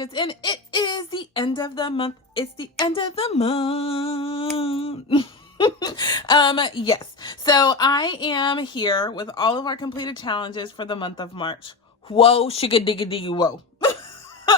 Budgets, and it is the end of the month. It's the end of the month. Yes. So I am here with all of our completed challenges for the month of March. Whoa, shigga digga digga whoa.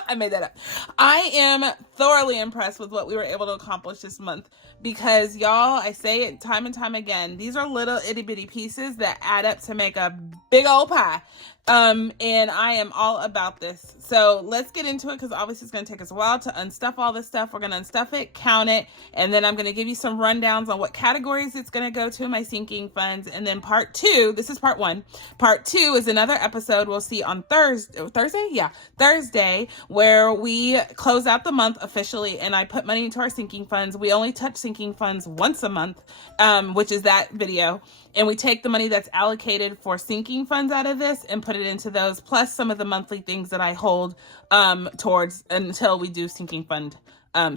I made that up. I am thoroughly impressed with what we were able to accomplish this month because, y'all, I say it time and time again, these are little itty bitty pieces that add up to make a big old pie. And I am all about this. So let's get into it because obviously it's going to take us a while to unstuff all this stuff. We're going to unstuff it, count it, and then I'm going to give you some rundowns on what categories it's going to go to in my sinking funds. And then part two, this is part one. Part two is another episode we'll see on Thursday? Yeah, Thursday, where we close out the month officially and I put money into our sinking funds. We only touch sinking funds once a month, which is that video. And we take the money that's allocated for sinking funds out of this and put it into those, plus some of the monthly things that I hold towards until we do sinking fund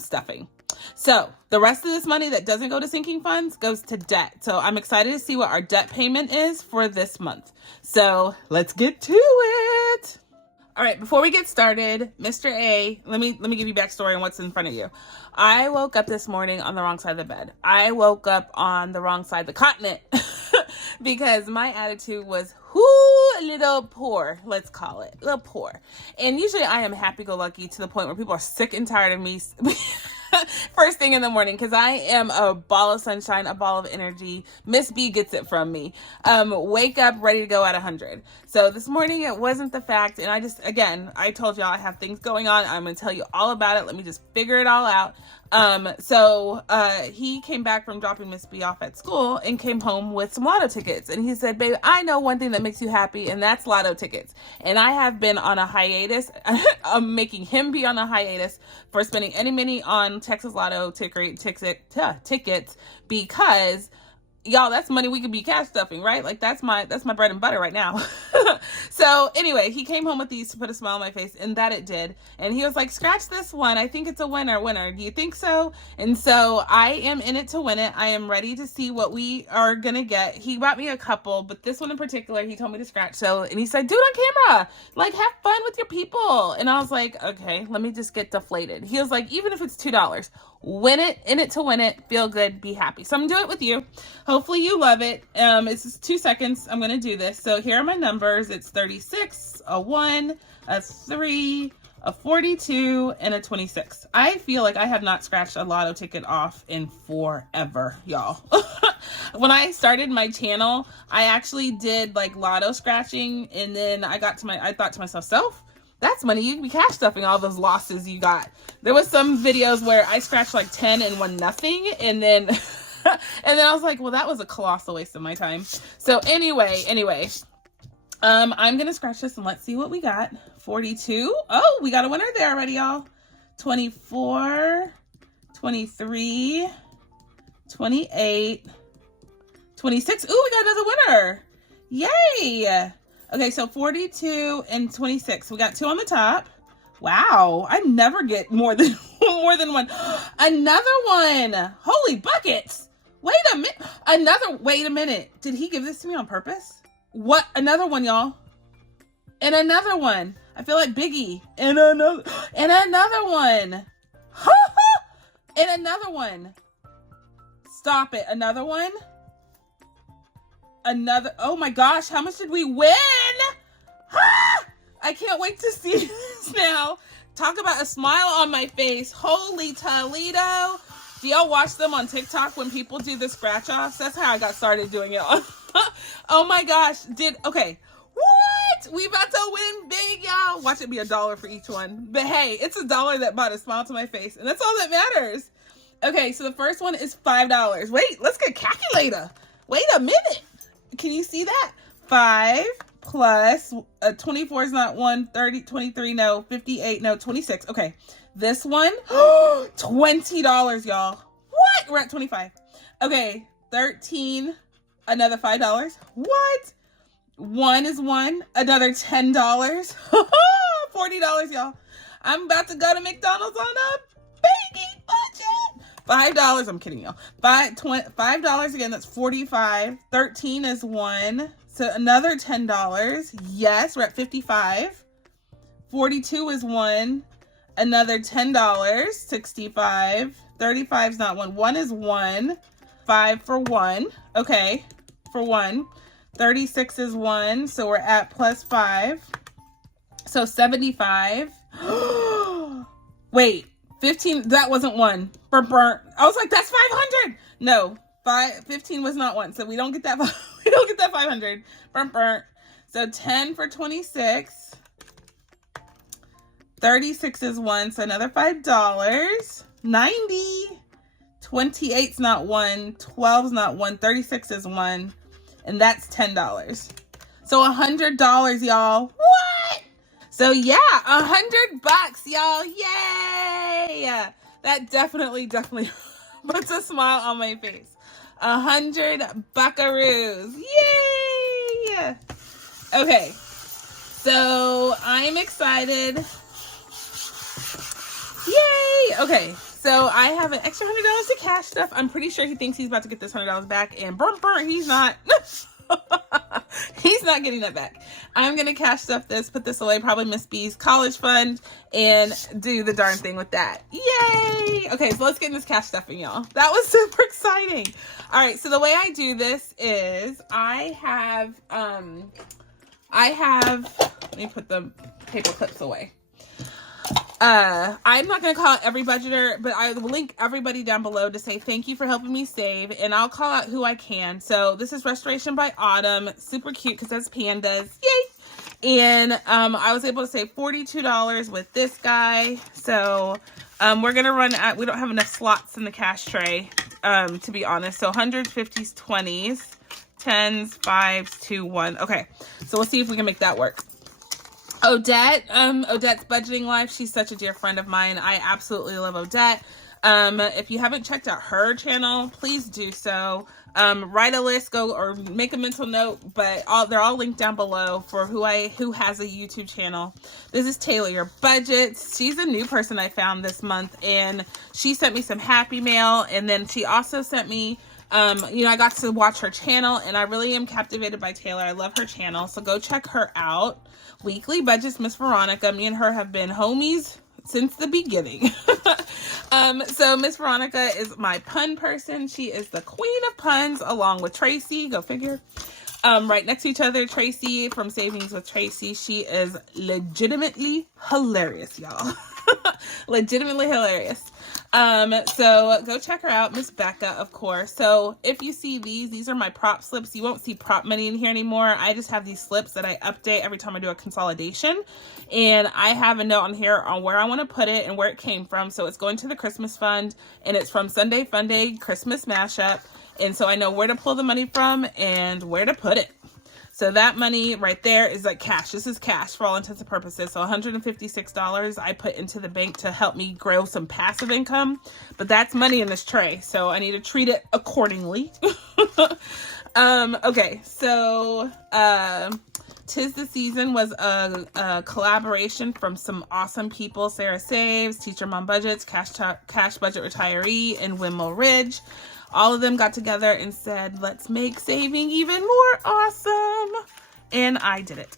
stuffing. So the rest of this money that doesn't go to sinking funds goes to debt. So I'm excited to see what our debt payment is for this month. So let's get to it. All right, before we get started, Mr. A, let me give you backstory on what's in front of you. I woke up this morning on the wrong side of the bed. I woke up on the wrong side of the continent because my attitude was a little poor, let's call it, a little poor. And usually I am happy-go-lucky to the point where people are sick and tired of me first thing in the morning because I am a ball of sunshine, a ball of energy. Miss B gets it from me. Wake up ready to go at 100. So this morning it wasn't the fact, and I told y'all I have things going on. I'm going to tell you all about it. Let me just figure it all out. So he came back from dropping Miss B off at school and came home with some lotto tickets. And he said, babe, I know one thing that makes you happy, and that's lotto tickets. And I have been on a hiatus. I'm making him be on a hiatus for spending any money on Texas Lotto tickets because, y'all, that's money we could be cash stuffing, right? Like that's my bread and butter right now. So anyway, he came home with these to put a smile on my face, and that it did. And he was like, scratch this one. I think it's a winner. Do you think so? And so I am in it to win it. I am ready to see what we are going to get. He bought me a couple, but this one in particular, he told me to scratch. And he said, do it on camera. Like, have fun with your people. And I was like, okay, let me just get deflated. He was like, even if it's $2, win it, in it to win it, feel good, be happy. So I'm going to do it with you. Hopefully you love it. It's just 2 seconds. I'm going to do this. So here are my numbers. It's 36, a 1, a 3, a 42, and a 26. I feel like I have not scratched a lotto ticket off in forever, y'all. When I started my channel, I actually did like lotto scratching, and then I thought to myself, that's money you can be cash stuffing all those losses you got. There was some videos where I scratched like 10 and won nothing, and then and then I was like, well, that was a colossal waste of my time. So anyway, I'm gonna scratch this and let's see what we got. 42. Oh, we got a winner there already, y'all. 24, 23, 28, 26. Ooh, we got another winner. Yay. Okay, so 42 and 26. We got 2 on the top. Wow, I never get more than one. Another one. Holy buckets. Wait a minute. Did he give this to me on purpose? What? Another one, y'all. And another one. I feel like Biggie. And another one. And another one. Stop it. Another one. Oh my gosh, how much did we win? I can't wait to see this now. Talk about a smile on my face. Holy Toledo. Do y'all watch them on TikTok when people do the scratch offs? That's how I got started doing it. Oh my gosh. Okay. What? We about to win big, y'all. Watch it be $1 for each one. But hey, it's $1 that brought a smile to my face, and that's all that matters. Okay, so the first one is $5. Wait, let's get calculator. Wait a minute. Can you see that? 5 plus 24 is not 1, 30, 23, no, 58, no, 26. Okay, this one, $20, y'all. What? We're at 25. Okay, 13, another $5. What? 1 is 1, another $10. $40, y'all. I'm about to go to McDonald's on a baby budget. $5. I'm kidding, y'all. $5 again. That's 45. 13 is 1. So another $10. Yes, we're at 55. 42 is 1. another $10, 65. 35 is not 1. 1 is 1. 5 for 1. Okay, for 1. 36 is 1, so we're at plus 5. So 75. Wait, 15, that wasn't 1. Burnt. I was like, that's 500. No, 15 was not 1, so we don't get that. We don't get that 500. Burnt. So 10 for 26. 36 is 1, so another $5. 90. 28's not 1. 12's not 1. 36 is 1. And that's $10. So $100, y'all. What? So yeah, $100, y'all. Yay! That definitely puts a smile on my face. 100 buckaroos. Yay! Okay. So I'm excited. Yay! Okay. So I have an extra $100 to cash stuff. I'm pretty sure he thinks he's about to get this $100 back, and burn, he's not. He's not getting that back. I'm gonna cash stuff this, put this away, probably Miss B's college fund, and do the darn thing with that. Yay! Okay, so let's get in this cash stuffing, y'all. That was super exciting. All right, so the way I do this is I have, let me put the paper clips away. I'm not going to call out every budgeter, but I will link everybody down below to say thank you for helping me save, and I'll call out who I can. So this is Restoration by Autumn. Super cute because that's pandas. Yay! And I was able to save $42 with this guy. So we're going to run at, we don't have enough slots in the cash tray, to be honest. So 100s, 50s, 20s, 10s, 5s, 2, 1. Okay, so we'll see if we can make that work. Odette, Odette's Budgeting Life. She's such a dear friend of mine. I absolutely love Odette. If you haven't checked out her channel, please do so. Write a list, go or make a mental note, but they're all linked down below for who has a YouTube channel. This is Taylor Your Budgets. She's a new person I found this month, and she sent me some happy mail, and then she also sent me I got to watch her channel, and I really am captivated by Taylor. I love her channel, so go check her out. Weekly Budgets, Miss Veronica. Me and her have been homies since the beginning. So Miss Veronica is my pun person. She is the queen of puns, along with Tracy. Go figure. Right next to each other, Tracy from Savings with Tracy. She is legitimately hilarious, y'all. Legitimately hilarious. So go check her out, Miss Becca, of course. So if you see these are my prop slips. You won't see prop money in here anymore. I just have these slips that I update every time I do a consolidation. And I have a note on here on where I want to put it and where it came from. So it's going to the Christmas fund, and it's from Sunday Funday Christmas Mashup. And so I know where to pull the money from and where to put it. So that money right there is like cash. This is cash for all intents and purposes. So $156 I put into the bank to help me grow some passive income. But that's money in this tray, so I need to treat it accordingly. Okay, so Tis the Season was a collaboration from some awesome people. Sarah Saves, Teacher Mom Budgets, Cash Budget Retiree, and Windmill Ridge. All of them got together and said, let's make saving even more awesome. And I did it.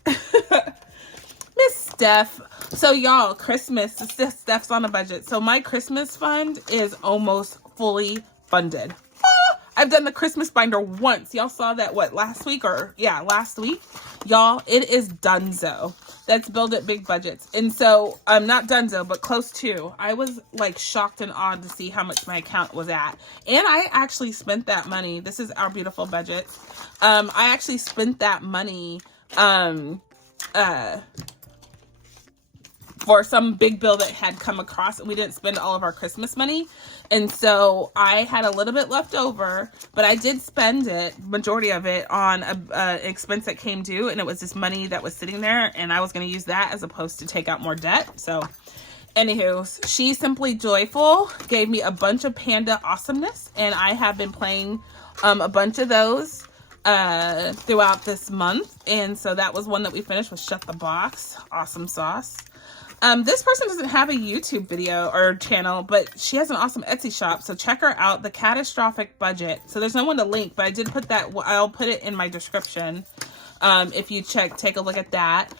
Miss Steph. So y'all, Christmas, Steph's on a budget. So my Christmas fund is almost fully funded. I've done the Christmas binder once. Y'all saw that, what, last week? Last week. Y'all, it is donezo. That's Build It Big Budgets. And so, not donezo, but close to. I was like shocked and awed to see how much my account was at. And I actually spent that money. This is Our Beautiful Budgets. I actually spent that money for some big bill that had come across, and we didn't spend all of our Christmas money. And so I had a little bit left over, but I did spend it, majority of it, on an expense that came due, and it was this money that was sitting there, and I was going to use that as opposed to take out more debt. So anywho, She's Simply Joyful gave me a bunch of panda awesomeness, and I have been playing a bunch of those throughout this month. And so that was one that we finished with Shut the Box. Awesome sauce. This person doesn't have a YouTube video or channel, but she has an awesome Etsy shop. So check her out, The Catastrophic Budget. So there's no one to link, but I did put that, I'll put it in my description. If you take a look at that.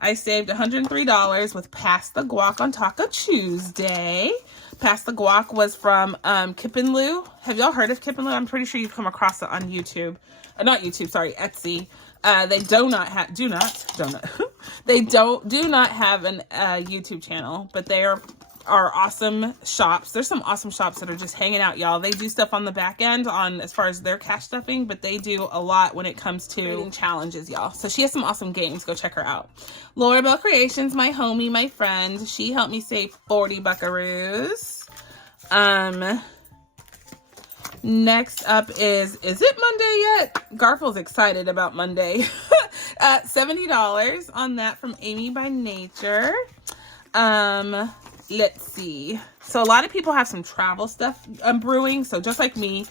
I saved $103 with Pass the Guac on Taco Tuesday. Pass the Guac was from Kip and Lou. Have y'all heard of Kip and Lou? I'm pretty sure you've come across it on YouTube. Not YouTube, sorry, Etsy. They do not have an YouTube channel, but they are awesome shops. There's some awesome shops that are just hanging out, y'all. They do stuff on the back end on as far as their cash stuffing, but they do a lot when it comes to challenges, y'all. So she has some awesome games. Go check her out. Laura Bell Creations, my homie, my friend. She helped me save 40 buckaroos. Next up is it Monday yet? Garfield's excited about Monday. $70 on that from Amy by Nature. Let's see. So a lot of people have some travel stuff brewing. So just like me,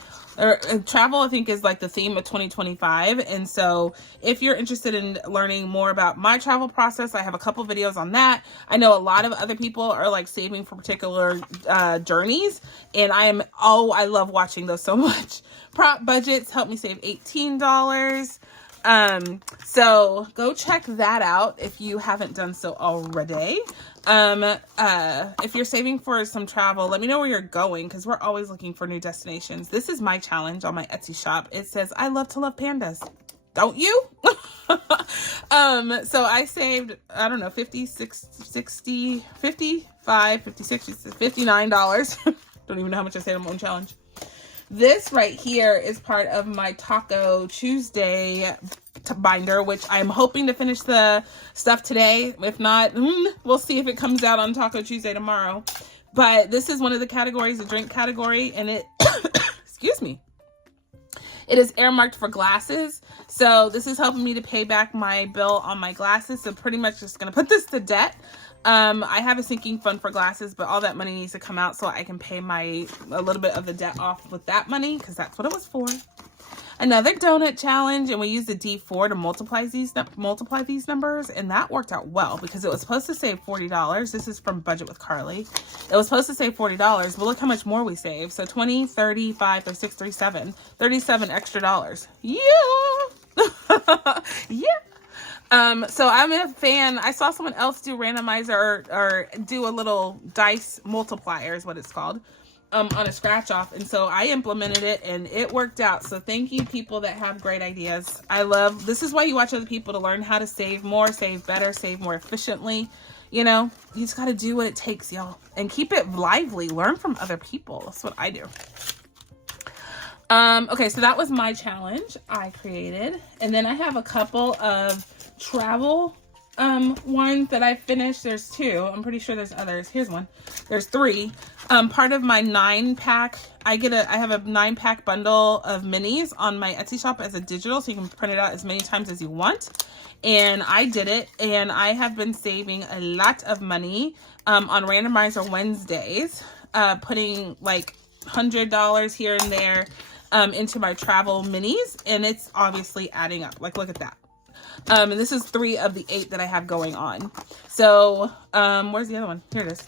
travel I think is like the theme of 2025. And so if you're interested in learning more about my travel process, I have a couple videos on that. I know a lot of other people are like saving for particular journeys, and I love watching those so much. Prop Budgets helped me save $18. So go check that out if you haven't done so already. If you're saving for some travel, let me know where you're going, because we're always looking for new destinations. This is my challenge on my Etsy shop. It says, I love to love pandas. Don't you? So I saved, I don't know, $59. Don't even know how much I saved on my own challenge. This right here is part of my Taco Tuesday binder, which I'm hoping to finish the stuff today. If not, we'll see if it comes out on Taco Tuesday tomorrow. But this is one of the categories, the drink category, and it, excuse me, it is earmarked for glasses. So this is helping me to pay back my bill on my glasses. So pretty much just going to put this to debt. I have a sinking fund for glasses, but all that money needs to come out so I can pay a little bit of the debt off with that money, because that's what it was for. Another donut challenge, and we used the D4 to multiply these numbers, and that worked out well because it was supposed to save $40. This is from Budget with Carly. It was supposed to save $40, but look how much more we saved. So 20, 35, 36, 37, 37 extra dollars. Yeah. Yeah. So I'm a fan. I saw someone else do randomizer or do a little dice multiplier is what it's called, on a scratch off. And so I implemented it and it worked out. So thank you, people that have great ideas. This is why you watch other people, to learn how to save more, save better, save more efficiently. You know, you just got to do what it takes, y'all, and keep it lively. Learn from other people. That's what I do. Okay, so that was my challenge I created. And then I have a couple of travel ones that I finished. There's two. I'm pretty sure there's others. Here's one. There's three. Part of my 9-pack, I have a 9-pack bundle of minis on my Etsy shop as a digital, so you can print it out as many times as you want. And I did it, and I have been saving a lot of money on Randomizer Wednesdays, putting like $100 here and there into my travel minis, and it's obviously adding up. Like, look at that. And this is 3 of the 8 that I have going on. So, where's the other one? Here it is.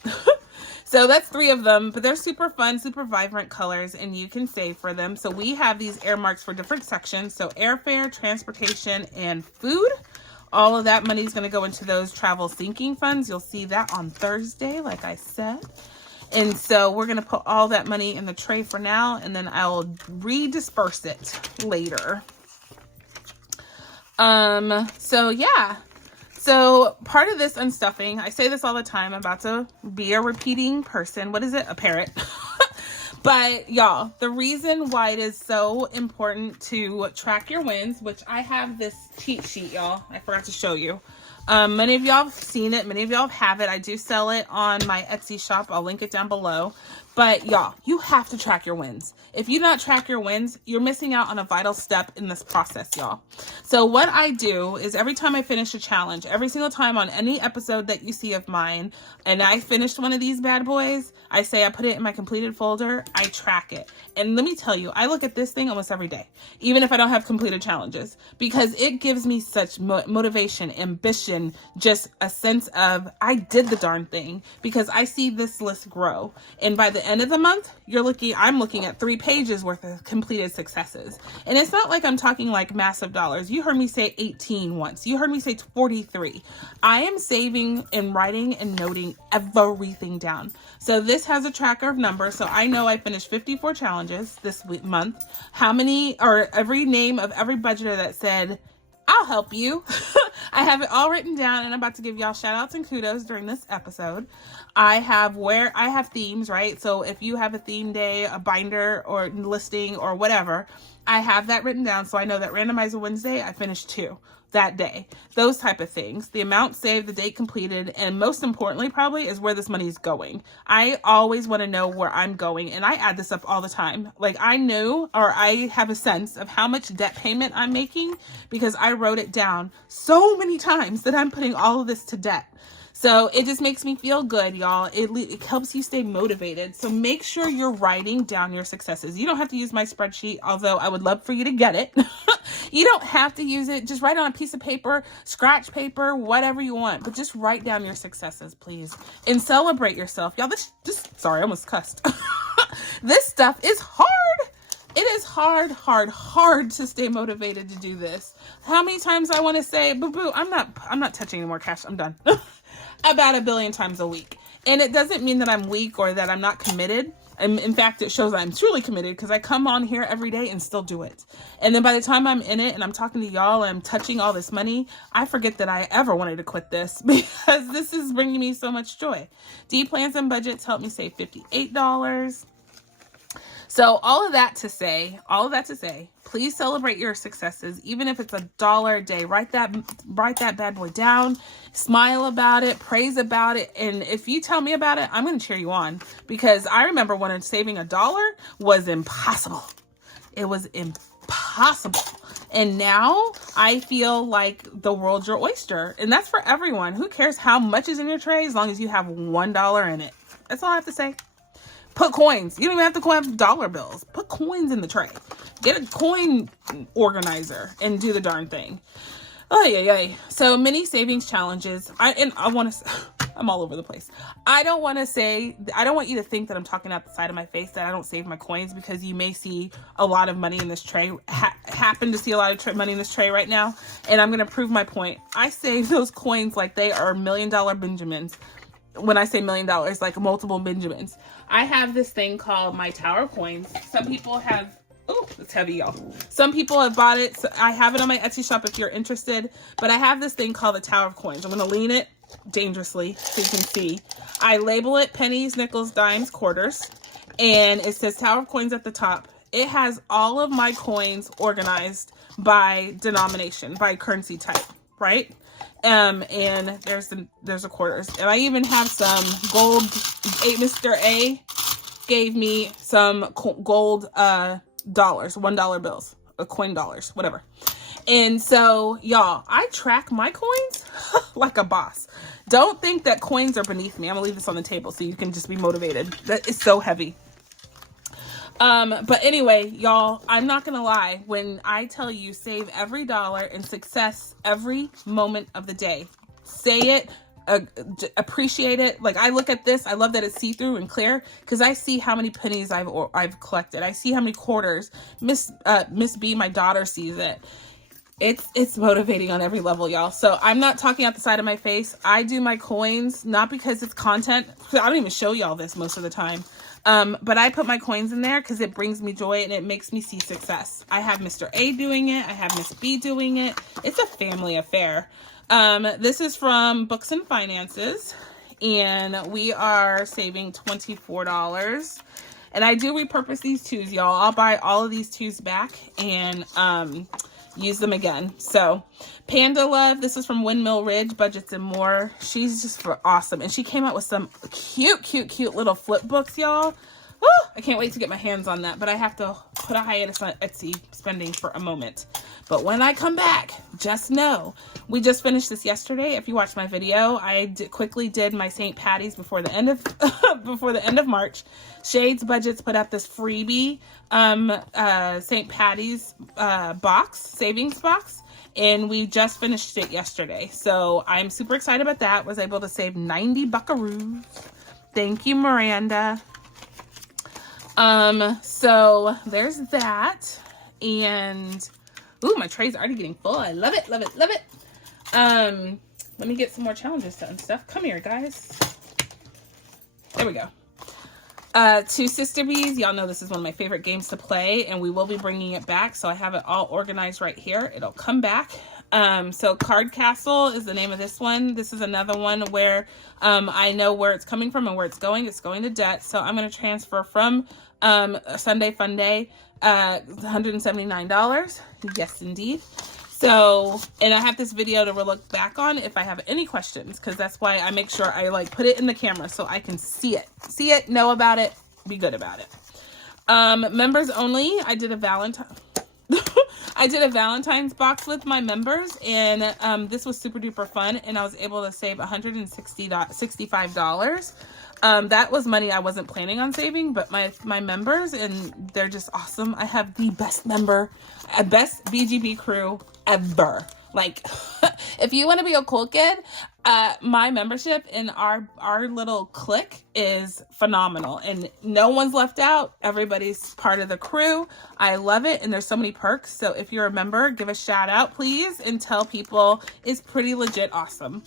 So that's 3 of them, but they're super fun, super vibrant colors, and you can save for them. So we have these earmarks for different sections. So airfare, transportation, and food. All of that money is going to go into those travel sinking funds. You'll see that on Thursday, like I said. And so we're going to put all that money in the tray for now, and then I'll redisperse it later. So yeah. So part of this unstuffing, I say this all the time, I'm about to be a repeating person. What is it? A parrot. But y'all, the reason why it is so important to track your wins, which I have this cheat sheet, y'all. I forgot to show you. Many of y'all have seen it. Many of y'all have it. I do sell it on my Etsy shop. I'll link it down below. But y'all, you have to track your wins. If you don't track your wins, you're missing out on a vital step in this process, y'all. So what I do is every time I finish a challenge, every single time on any episode that you see of mine, and I finished one of these bad boys, I say I put it in my completed folder, I track it. And let me tell you, I look at this thing almost every day, even if I don't have completed challenges, because it gives me such motivation, ambition, just a sense of I did the darn thing, because I see this list grow. And by the the end of the month, I'm looking at 3 pages worth of completed successes. And it's not like I'm talking like massive dollars. You heard me say 18 once. You heard me say 43. I am saving and writing and noting everything down. So this has a tracker of numbers. So I know I finished 54 challenges this month. How many, or every name of every budgeter that said, I'll help you. I have it all written down, and I'm about to give y'all shout outs and kudos during this episode. I have themes, right? So if you have a theme day, a binder or listing or whatever, I have that written down. So I know that Randomizer Wednesday, I finished 2 that day. Those type of things. The amount saved, the date completed, and most importantly probably is where this money is going. I always want to know where I'm going, and I add this up all the time. Like I know, or I have a sense of how much debt payment I'm making because I wrote it down so many times that I'm putting all of this to debt. So it just makes me feel good, y'all. It helps you stay motivated. So make sure you're writing down your successes. You don't have to use my spreadsheet, although I would love for you to get it. You don't have to use it. Just write on a piece of paper, scratch paper, whatever you want. But just write down your successes, please. And celebrate yourself. Y'all, sorry, I almost cussed. This stuff is hard. It is hard to stay motivated to do this. How many times I want to say, boo-boo, I'm not touching any more cash. I'm done. About 1 billion times a week. And it doesn't mean that I'm weak or that I'm not committed. And in fact, it shows I'm truly committed because I come on here every day and still do it. And then by the time I'm in it and I'm talking to y'all and I'm touching all this money, I forget that I ever wanted to quit this because this is bringing me so much joy. D plans and budgets help me save $58. So all of that to say, please celebrate your successes, even if it's $1 a day. Write that bad boy down, smile about it, praise about it. And if you tell me about it, I'm going to cheer you on, because I remember when saving $1 was impossible. It was impossible. And now I feel like the world's your oyster, and that's for everyone. Who cares how much is in your tray as long as you have $1 in it? That's all I have to say. Put coins. You don't even have to have dollar bills. Put coins in the tray. Get a coin organizer and do the darn thing. Oh, yeah. So mini savings challenges. I'm all over the place. I don't want you to think that I'm talking out the side of my face that I don't save my coins, because you may see a lot of money in this tray, happen to see a lot of money in this tray right now. And I'm going to prove my point. I save those coins like they are $1 million Benjamins. When I say $1 million, like multiple Benjamins. I have this thing called my Tower of Coins. Some people have, oh, it's heavy, y'all. Some people have bought it. So I have it on my Etsy shop if you're interested. But I have this thing called the Tower of Coins. I'm going to lean it dangerously so you can see. I label it pennies, nickels, dimes, quarters. And it says Tower of Coins at the top. It has all of my coins organized by denomination, by currency type, right? And there's a quarters, and I even have some gold. Mr. A gave me some gold dollars, $1 bills, coin dollars, whatever. And so, y'all, I track my coins like a boss. Don't think that coins are beneath me. I'm gonna leave this on the table so you can just be motivated. That is so heavy. But anyway, y'all, I'm not gonna lie. When I tell you save every dollar and success every moment of the day, say it, appreciate it. Like, I look at this, I love that it's see-through and clear, because I see how many pennies I've collected. I see how many quarters. Miss B, my daughter, sees it. It's motivating on every level, y'all. So I'm not talking out the side of my face. I do my coins, not because it's content. I don't even show y'all this most of the time. But I put my coins in there because it brings me joy and it makes me see success. I have Mr. A doing it. I have Miss B doing it. It's a family affair. This is from Books and Finances, and we are saving $24. And I do repurpose these twos, y'all. I'll buy all of these twos back and use them again. So Panda Love, this is from Windmill Ridge, Budgets and More. She's just awesome. And she came out with some cute little flip books, y'all. Woo! I can't wait to get my hands on that, but I have to put a hiatus on Etsy spending for a moment. But when I come back, just know, we just finished this yesterday. If you watched my video, I quickly did my St. Patty's before the end of March. Shades Budgets put out this freebie St. Patty's savings box, and we just finished it yesterday. So I'm super excited about that. Was able to save 90 buckaroos. Thank you, Miranda. So there's that. And, ooh, my tray's already getting full. I love it, love it, love it. Let me get some more challenges to unstuff. Come here, guys. There we go. Two Sister Bees. Y'all know this is one of my favorite games to play, and we will be bringing it back. So I have it all organized right here. It'll come back. So Card Castle is the name of this one. This is another one where I know where it's coming from and where it's going. It's going to debt. So I'm going to transfer from Sunday Fun Day $179. Yes, indeed. So, and I have this video to look back on if I have any questions, because that's why I make sure I like put it in the camera so I can see it, know about it, be good about it. Members only. I did a Valentine's box with my members, and this was super duper fun, and I was able to save $165. That was money I wasn't planning on saving, but my members, and they're just awesome. I have the best best BGB crew ever. Like, if you want to be a cool kid, my membership in our little clique is phenomenal, and no one's left out. Everybody's part of the crew. I love it, and there's so many perks. So if you're a member, give a shout out, please, and tell people it's pretty legit awesome.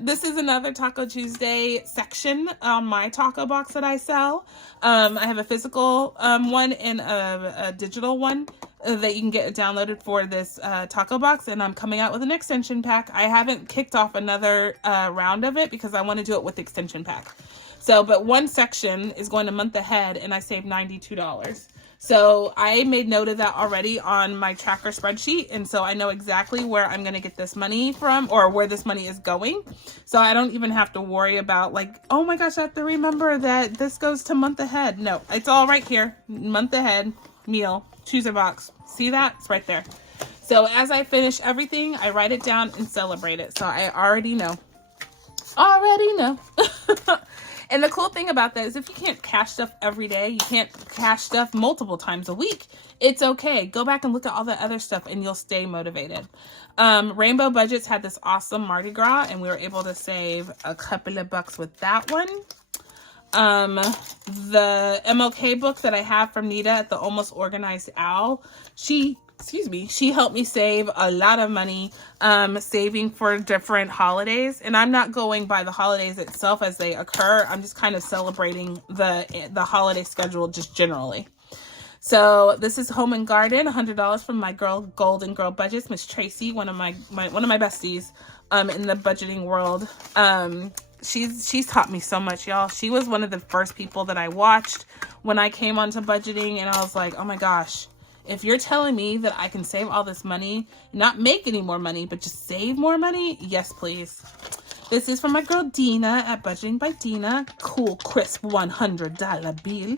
This is another Taco Tuesday section on my taco box that I sell. I have a physical one and a digital one that you can get downloaded for this taco box, and I'm coming out with an extension pack. I haven't kicked off another round of it because I want to do it with the extension pack. So, but one section is going a month ahead, and I saved $92. So I made note of that already on my tracker spreadsheet, and so I know exactly where I'm going to get this money from, or where this money is going. So I don't even have to worry about like, oh my gosh, I have to remember that this goes to month ahead. No, it's all right here. Month ahead meal, choose a box. See that? It's right there. So as I finish everything, I write it down and celebrate it. So I already know. And the cool thing about that is if you can't cash stuff every day, you can't cash stuff multiple times a week, it's okay. Go back and look at all the other stuff and you'll stay motivated. Rainbow Budgets had this awesome Mardi Gras, and we were able to save a couple of bucks with that one. The MLK book that I have from Nita at the Almost Organized Owl, she helped me save a lot of money, saving for different holidays. And I'm not going by the holidays itself as they occur. I'm just kind of celebrating the holiday schedule just generally. So this is Home and Garden, $100 from my Golden Girl Budgets, Miss Tracy, one of my besties in the budgeting world. She's taught me so much, y'all. She was one of the first people that I watched when I came onto budgeting, and I was like, oh my gosh. If you're telling me that I can save all this money, not make any more money, but just save more money, yes, please. This is from my girl Dina at Budgeting by Dina. Cool, crisp $100 bill.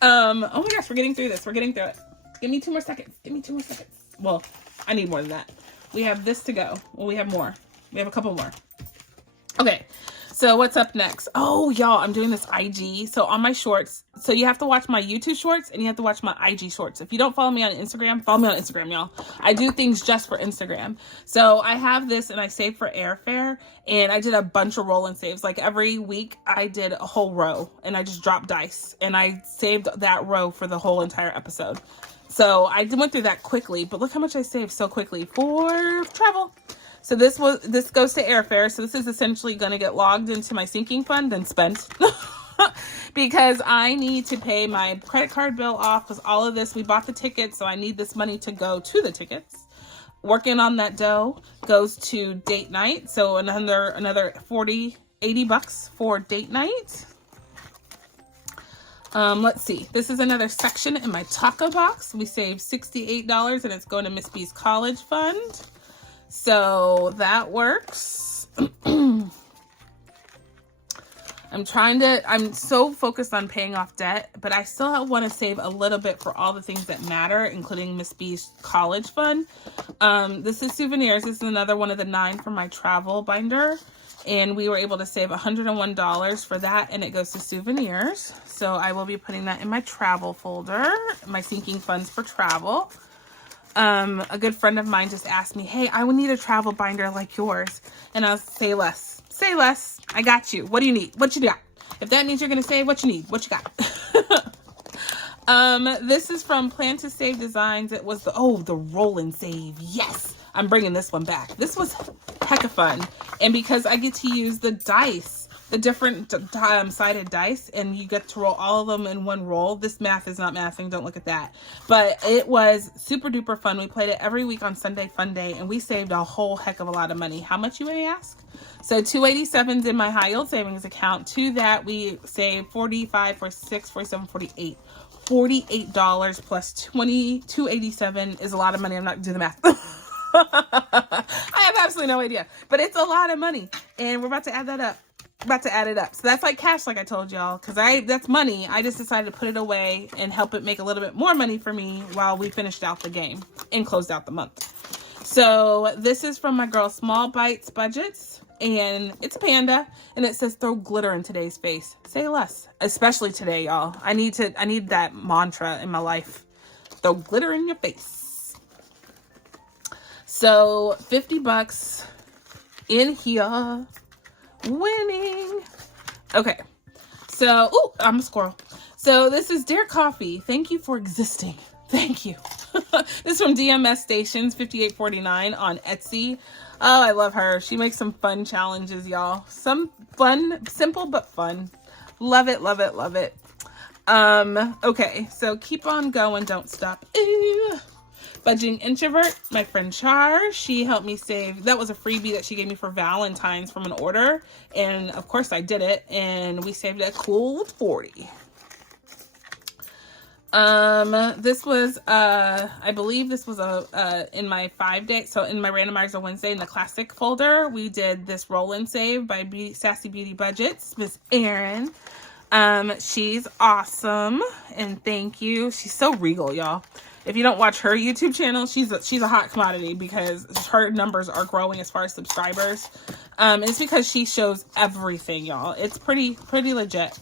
Oh my gosh, we're getting through this. We're getting through it. Give me 2 more seconds. Well, I need more than that. We have this to go. Well, we have more. We have a couple more. Okay. So what's up next? Oh, y'all, I'm doing this IG. So on my shorts, so you have to watch my YouTube shorts and you have to watch my IG shorts. If you don't follow me on Instagram, follow me on Instagram, y'all. I do things just for Instagram. So I have this and I save for airfare, and I did a bunch of roll and saves. Like every week I did a whole row and I just dropped dice and I saved that row for the whole entire episode. So I went through that quickly, but look how much I saved so quickly for travel. So this goes to airfare. So this is essentially going to get logged into my sinking fund and spent because I need to pay my credit card bill off because all of this, we bought the tickets. So I need this money to go to the tickets. Working on that dough goes to date night. So another $80 for date night. Let's see. This is another section in my taco box. We saved $68 and it's going to Miss B's college fund. So that works. I'm so focused on paying off debt, but I still want to save a little bit for all the things that matter, including Miss B's college fund. This is souvenirs. This is another one of the 9 from my travel binder. And we were able to save $101 for that, and it goes to souvenirs. So I will be putting that in my travel folder, my sinking funds for travel. A good friend of mine just asked me, hey, I would need a travel binder like yours. And I'll say less. Say less. I got you. What do you need? What you got? If that means you're going to save, what you need, what you got. This is from Plan to Save Designs. It was the roll and save. Yes, I'm bringing this one back. This was heck of fun. And because I get to use the dice, the different sided dice, and you get to roll all of them in one roll. This math is not mathing. Don't look at that. But it was super duper fun. We played it every week on Sunday Fun Day, and we saved a whole heck of a lot of money. How much, you may ask? So $287's in my high yield savings account. To that, we saved $45, $46, $47, $48. $48 plus $287 is a lot of money. I'm not doing the math. I have absolutely no idea, but it's a lot of money, and we're about to add that up. About to add it up. So that's like cash, like I told y'all, because that's money. I just decided to put it away and help it make a little bit more money for me while we finished out the game and closed out the month. So this is from my girl Small Bites Budgets, and it's a panda, and it says throw glitter in today's face. Say less, especially today, y'all. I need that mantra in my life. Throw glitter in your face. So $50 in here. Winning. Okay, so I'm a squirrel. So this is Dear Coffee. Thank you for existing. Thank you. This is from DMS Stations 5849 on Etsy. Oh, I love her. She makes some fun challenges, y'all. Some fun, simple but fun. Love it, love it, love it. Okay, so keep on going, don't stop. Ooh. Budging Introvert, my friend Char, she helped me save. That was a freebie that she gave me for Valentine's from an order, and of course I did it, and we saved a cool 40. This was I believe this was in my 5-day, so in my Randomizer Wednesday in the classic folder, we did this roll and save by Sassy Beauty Budgets, Miss Erin. She's awesome, and thank you. She's so regal, y'all. If you don't watch her YouTube channel, she's a hot commodity because her numbers are growing as far as subscribers. It's because she shows everything, y'all. It's pretty legit.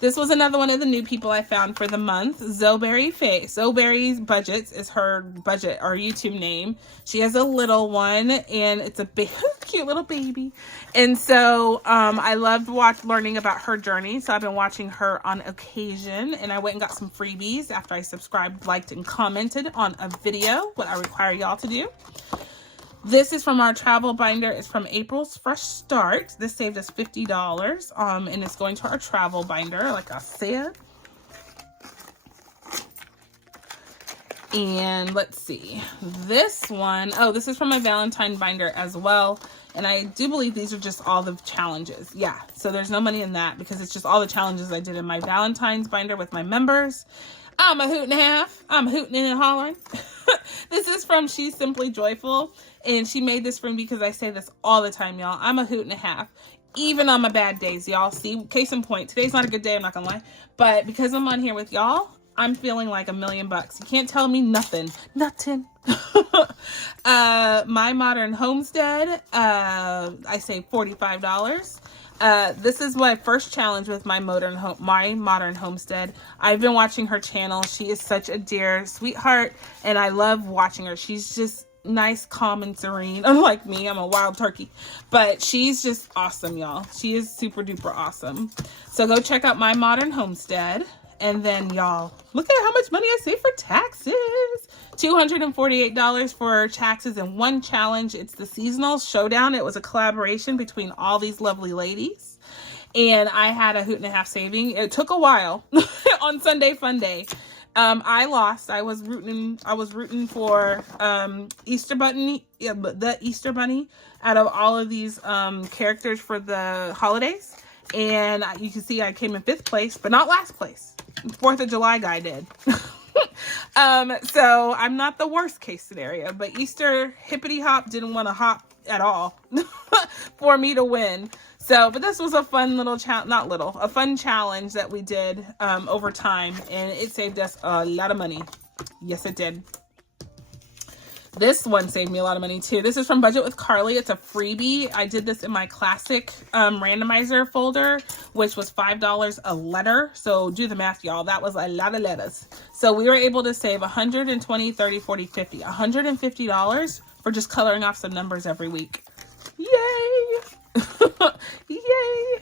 This was another one of the new people I found for the month. Zoberry's Budgets is her budget or YouTube name. She has a little one, and it's a big, cute little baby. And so I loved learning about her journey. So I've been watching her on occasion, and I went and got some freebies after I subscribed, liked, and commented on a video, what I require y'all to do. This is from our travel binder. It's from April's Fresh Start. This saved us $50, and it's going to our travel binder, like I said. And let's see. This one, this is from my Valentine binder as well. And I do believe these are just all the challenges. Yeah, so there's no money in that because it's just all the challenges I did in my Valentine's binder with my members. I'm a hoot and a half. I'm hooting and hollering. This is from She's Simply Joyful. And she made this for me because I say this all the time, y'all. I'm a hoot and a half. Even on my bad days, y'all. See, case in point. Today's not a good day, I'm not going to lie. But because I'm on here with y'all, I'm feeling like $1,000,000. You can't tell me nothing. Nothing. My Modern Homestead, I saved $45. This is my first challenge with my Modern Homestead. I've been watching her channel. She is such a dear sweetheart, and I love watching her. She's just nice, calm, and serene. Unlike me, I'm a wild turkey, but she's just awesome, y'all. She is super duper awesome. So go check out My Modern Homestead. And then, y'all, look at how much money I saved for taxes. $248 for taxes in one challenge. It's the Seasonal Showdown. It was a collaboration between all these lovely ladies. And I had a hoot and a half saving. It took a while on Sunday Fun Day. I lost. I was rooting for Easter Bunny, the Easter Bunny out of all of these characters for the holidays. And you can see I came in 5th place, but not last place. 4th of July guy did. So I'm not the worst case scenario, but Easter Hippity Hop didn't want to hop at all for me to win. So, but this was a fun little a fun challenge that we did over time, and it saved us a lot of money. Yes, it did. This one saved me a lot of money too. This is from Budget with Carly. It's a freebie. I did this in my classic randomizer folder, which was $5 a letter. So do the math, y'all. That was a lot of letters. So we were able to save $120, $30, $40, $50, $150 for just coloring off some numbers every week. Yay! Yay!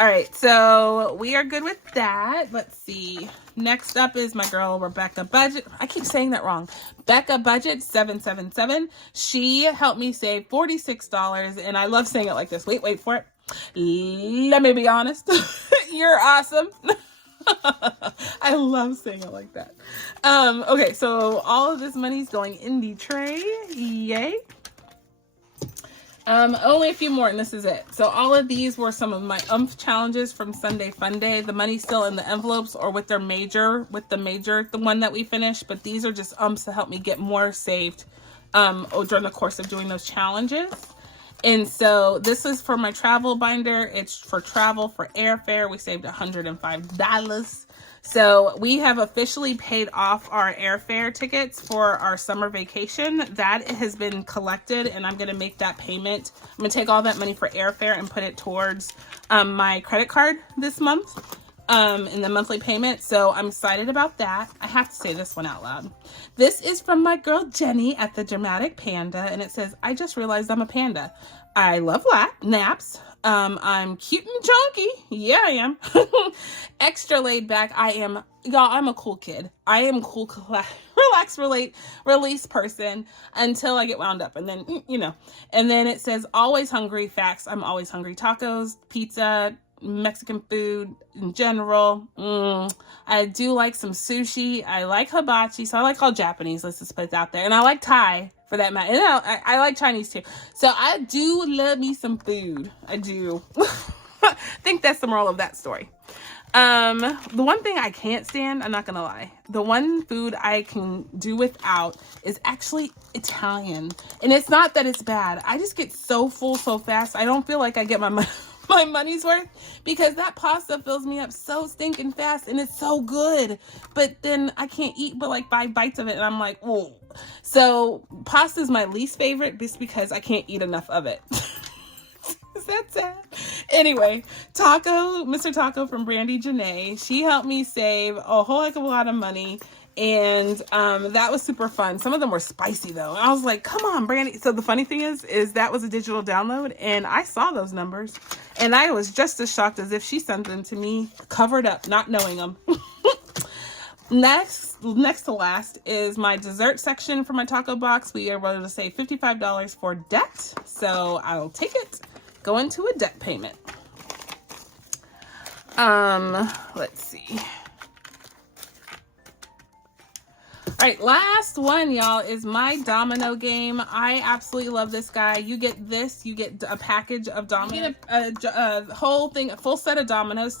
All right, so we are good with that. Let's see. Next up is my girl, Rebecca Budget. I keep saying that wrong. Becca Budget 777. She helped me save $46, and I love saying it like this. Wait for it. Let me be honest. You're awesome. I love saying it like that. Okay, so all of this money's going in the tray. Yay. Only a few more and this is it. So all of these were some of my challenges from Sunday Fun Day. The money's still in the envelopes or with the major, the one that we finished, but these are just to help me get more saved during the course of doing those challenges. And so this is for my travel binder. It's for travel, for airfare. We saved $105. So we have officially paid off our airfare tickets for our summer vacation. That has been collected, and I'm going to make that payment. I'm going to take all that money for airfare and put it towards my credit card this month in the monthly payment. So I'm excited about that. I have to say this one out loud. This is from my girl Jenny at the Dramatic Panda, and it says, I just realized I'm a panda. I love naps. I'm cute and chunky. Yeah, I am. Extra laid back. Y'all, I'm a cool kid. I am cool, relax, release person until I get wound up. And then, and then it says always hungry. Facts. I'm always hungry. Tacos, pizza, Mexican food in general. I do like some sushi. I like hibachi. So I like all Japanese. Let's just put it out there. And I like Thai for that matter. And I like Chinese too. So I do love me some food. I do. I think that's the moral of that story. The one thing I can't stand, I'm not gonna lie, the one food I can do without is actually Italian. And it's not that it's bad. I just get so full so fast. I don't feel like I get my money's worth because that pasta fills me up so stinking fast and it's so good. But then I can't eat but like 5 bites of it and I'm like, whoa. So pasta is my least favorite just because I can't eat enough of it. Is that sad? Anyway, Mr. Taco from Brandy Janae, she helped me save a whole heck of a lot of money. And that was super fun. Some of them were spicy though. I was like, come on, Brandy. So the funny thing is that was a digital download and I saw those numbers and I was just as shocked as if she sent them to me covered up, not knowing them. Next to last is my dessert section for my taco box. We are able to save $55 for debt. So I'll take it. Go into a debt payment. Let's see. All right, last one, y'all, is my domino game. I absolutely love this guy. You get this. You get a package of dominoes. You get a whole thing, a full set of dominoes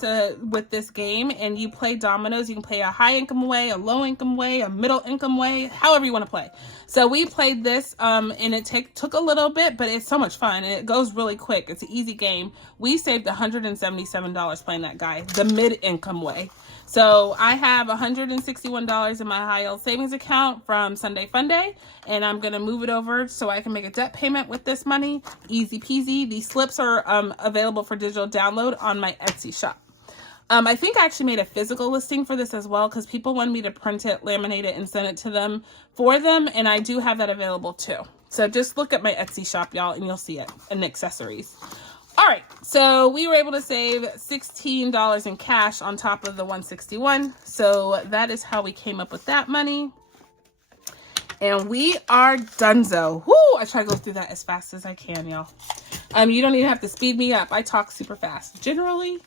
with this game, and you play dominoes. You can play a high-income way, a low-income way, a middle-income way, however you want to play. So we played this, and it took a little bit, but it's so much fun, and it goes really quick. It's an easy game. We saved $177 playing that guy, the mid-income way. So I have $161 in my high yield savings account from Sunday Fun Day, and I'm going to move it over so I can make a debt payment with this money. Easy peasy. These slips are available for digital download on my Etsy shop. I think I actually made a physical listing for this as well because people wanted me to print it, laminate it, and send it to them for them, and I do have that available too. So just look at my Etsy shop, y'all, and you'll see it, and accessories. All right, so we were able to save $16 in cash on top of the $161. So that is how we came up with that money. And we are donezo. Woo! I try to go through that as fast as I can, y'all. You don't even have to speed me up. I talk super fast. Generally,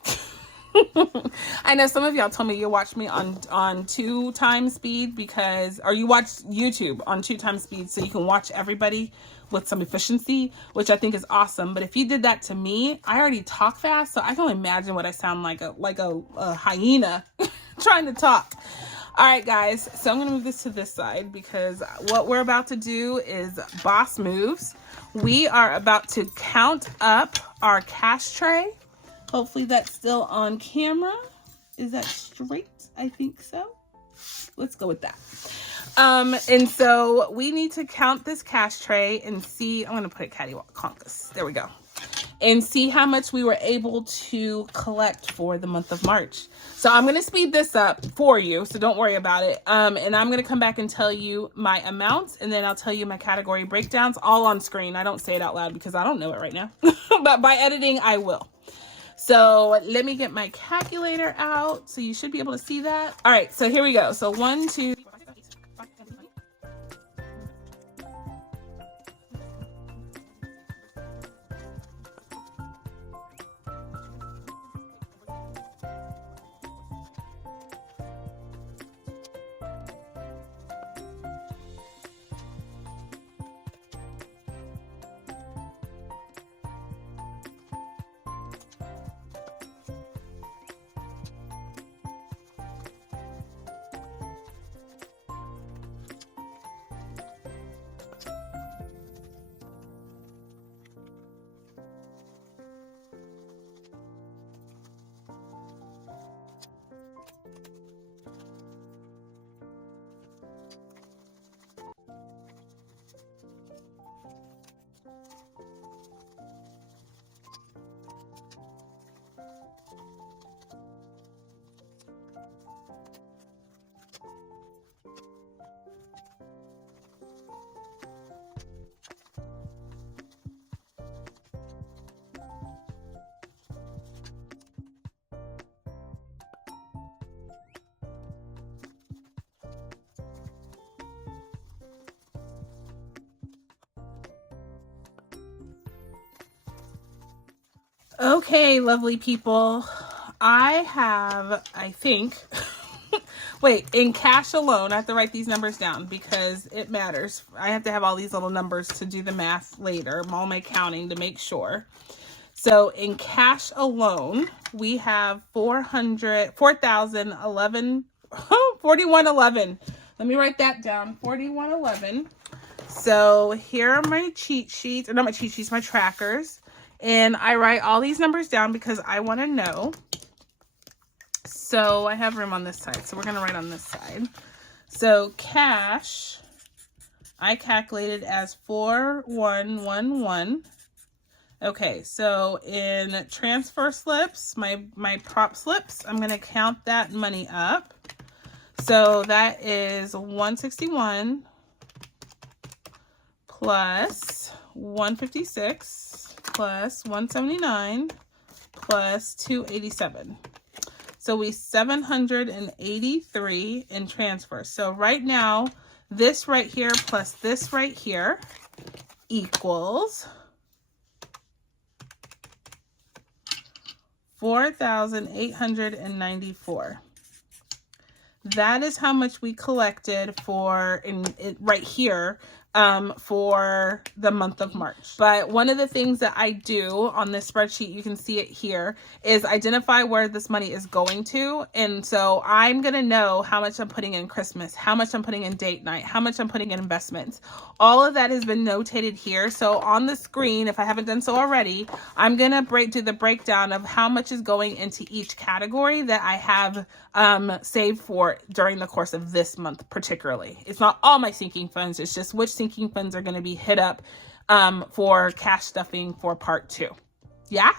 I know some of y'all told me you watch me on 2 times speed or you watch YouTube on 2 times speed so you can watch everybody with some efficiency, which I think is awesome. But if you did that to me, I already talk fast, so I can only imagine what I sound like a hyena trying to talk. All right, guys, so I'm gonna move this to this side because what we're about to do is boss moves. We are about to count up our cash tray. Hopefully that's still on camera. Is that straight? I think so. Let's go with that. And so we need to count this cash tray and see, I'm going to put it cattywampus. There we go. And see how much we were able to collect for the month of March. So I'm going to speed this up for you, so don't worry about it. And I'm going to come back and tell you my amounts, and then I'll tell you my category breakdowns all on screen. I don't say it out loud because I don't know it right now, but by editing, I will. So let me get my calculator out. So you should be able to see that. All right, so here we go. So 1, 2, 3, 4, 5, 6, 7, 8, 9, 10, 11. Okay, lovely people. I think, wait, in cash alone, I have to write these numbers down because it matters. I have to have all these little numbers to do the math later, all my counting to make sure. So in cash alone, we have 4,011, 4111. Let me write that down, 4111. So here are my cheat sheets, or not my cheat sheets, my trackers. And I write all these numbers down because I want to know. So I have room on this side. So we're going to write on this side. So cash, I calculated as 4111. Okay, so in transfer slips, my prop slips, I'm going to count that money up. So that is 161 plus 156. Plus 179 plus 287. So we 783 in transfer. So right now, this right here plus this right here equals 4,894. That is how much we collected for right here for the month of March. But one of the things that I do on this spreadsheet, you can see it here, is identify where this money is going to. And so I'm going to know how much I'm putting in Christmas, how much I'm putting in date night, how much I'm putting in investments. All of that has been notated here. So on the screen, if I haven't done so already, I'm going to do the breakdown of how much is going into each category that I have saved for during the course of this month particularly. It's not all my sinking funds, it's just which sinking funds are going to be hit up for cash stuffing for part 2. Yeah,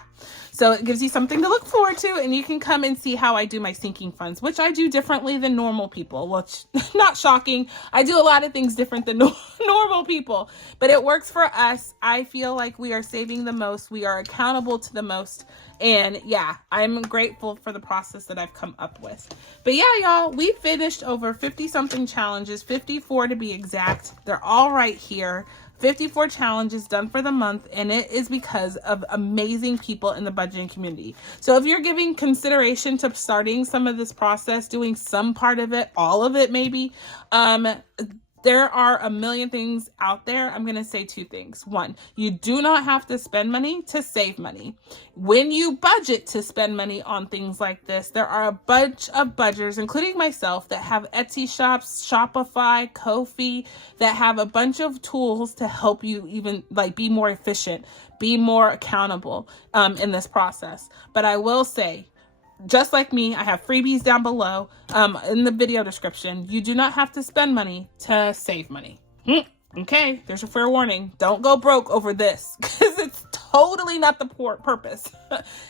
so it gives you something to look forward to, and you can come and see how I do my sinking funds, which I do differently than normal people, which not shocking. I do a lot of things different than normal people, but it works for us. I feel like we are saving the most, we are accountable to the most, and yeah, I'm grateful for the process that I've come up with. But yeah, y'all, we finished over 50 something challenges, 54 to be exact. They're all right here. 54 challenges done for the month, and it is because of amazing people in the budgeting community. So if you're giving consideration to starting some of this process, doing some part of it, all of it maybe, there are a million things out there. I'm going to say 2 things. 1, you do not have to spend money to save money. When you budget to spend money on things like this, there are a bunch of budgeters, including myself, that have Etsy shops, Shopify, Ko-fi, that have a bunch of tools to help you even be more efficient, be more accountable in this process. But I will say, just like me, I have freebies down below in the video description. You do not have to spend money to save money. Okay, there's a fair warning. Don't go broke over this because it's totally not the purpose.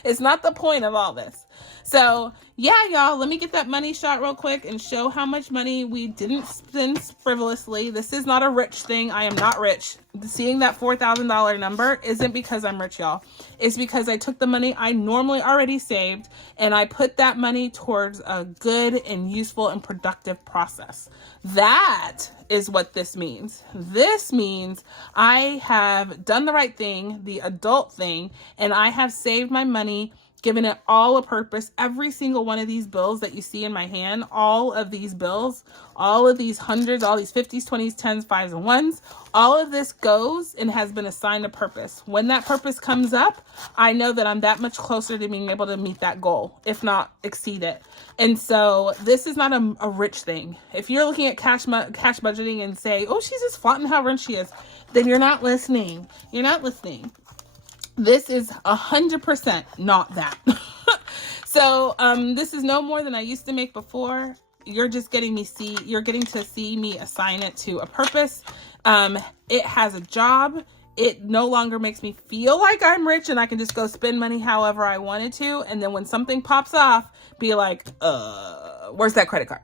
It's not the point of all this. So yeah, y'all, let me get that money shot real quick and show how much money we didn't spend frivolously. This is not a rich thing. I am not rich. Seeing that $4,000 number isn't because I'm rich, y'all. It's because I took the money I normally already saved and I put that money towards a good and useful and productive process. That is what this means. This means I have done the right thing, the adult thing, and I have saved my money, given it all a purpose. Every single one of these bills that you see in my hand, all of these bills, all of these hundreds, all these 50s, 20s, 10s, 5s, and 1s, all of this goes and has been assigned a purpose. When that purpose comes up, I know that I'm that much closer to being able to meet that goal, if not exceed it. And so this is not a rich thing. If you're looking at cash budgeting and say, oh, she's just flaunting how rich she is, then you're not listening. You're not listening. This is 100% not that. So this is no more than I used to make before. You're just getting to see me assign it to a purpose. It has a job. It no longer makes me feel like I'm rich and I can just go spend money however I wanted to. And then when something pops off, be like, where's that credit card?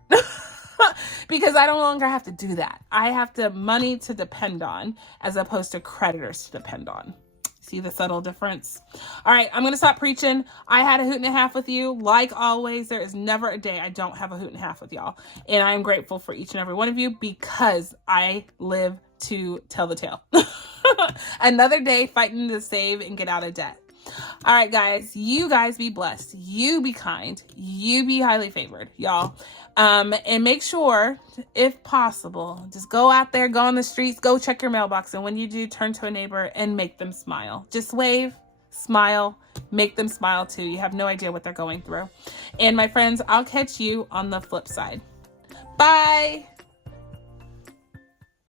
Because I no longer have to do that. I have money to depend on as opposed to creditors to depend on. See the subtle difference? All right, I'm going to stop preaching. I had a hoot and a half with you. Like always, there is never a day I don't have a hoot and a half with y'all. And I am grateful for each and every one of you because I live to tell the tale. Another day fighting to save and get out of debt. All right, guys, you guys be blessed. You be kind. You be highly favored, y'all. And make sure, if possible, just go out there, go on the streets, go check your mailbox. And when you do, turn to a neighbor and make them smile. Just wave, smile, make them smile too. You have no idea what they're going through. And my friends, I'll catch you on the flip side. Bye.